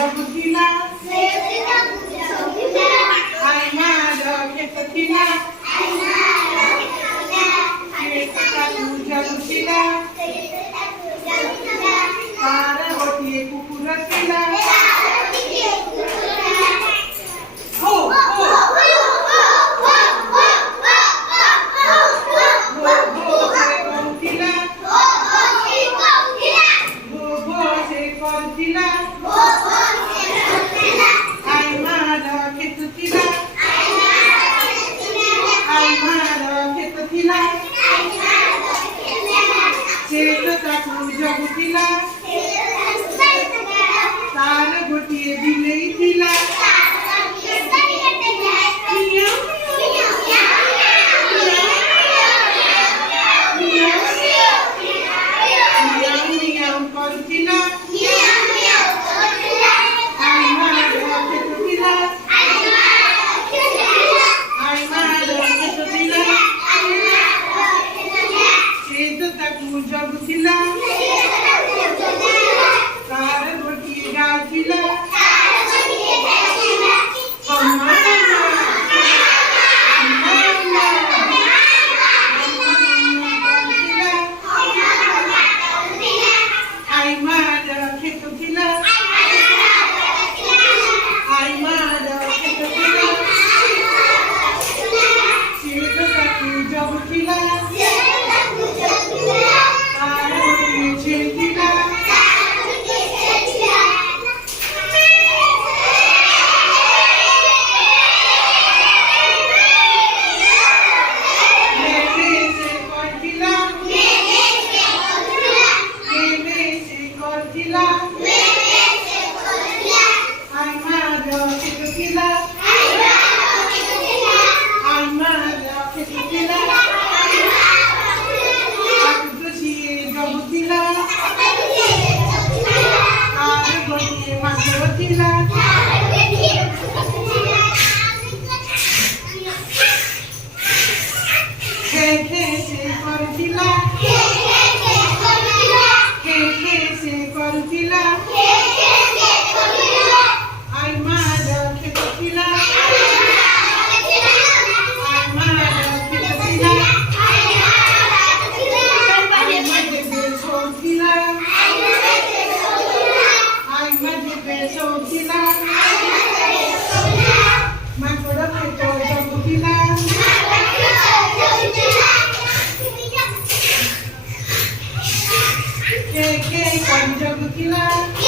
ଜଗୁଥିଲା ଆଇ ମାର କ୍ଷେତ ଥିଲା ତାକୁ ଜଗୁଥିଲା ତାର ଗୋଟିଏ କୁକୁର ଥିଲା ଜଗୁଥିଲା ତାର ଗୋଟିଏ ବିଲେଇ ଥିଲା କରୁଥିଲା ତାକୁ ଜଗୁଥିଲା ତାର ଗୋଟିଏ ଗାଈ ଥିଲା ଆଇ ମାର କ୍ଷେତ ଥିଲା ଆଇ ମାର କ୍ଷେତ ଥିଲା ସେ ତ ତାକୁ ଜଗୁଥିଲା জগুଥିଲା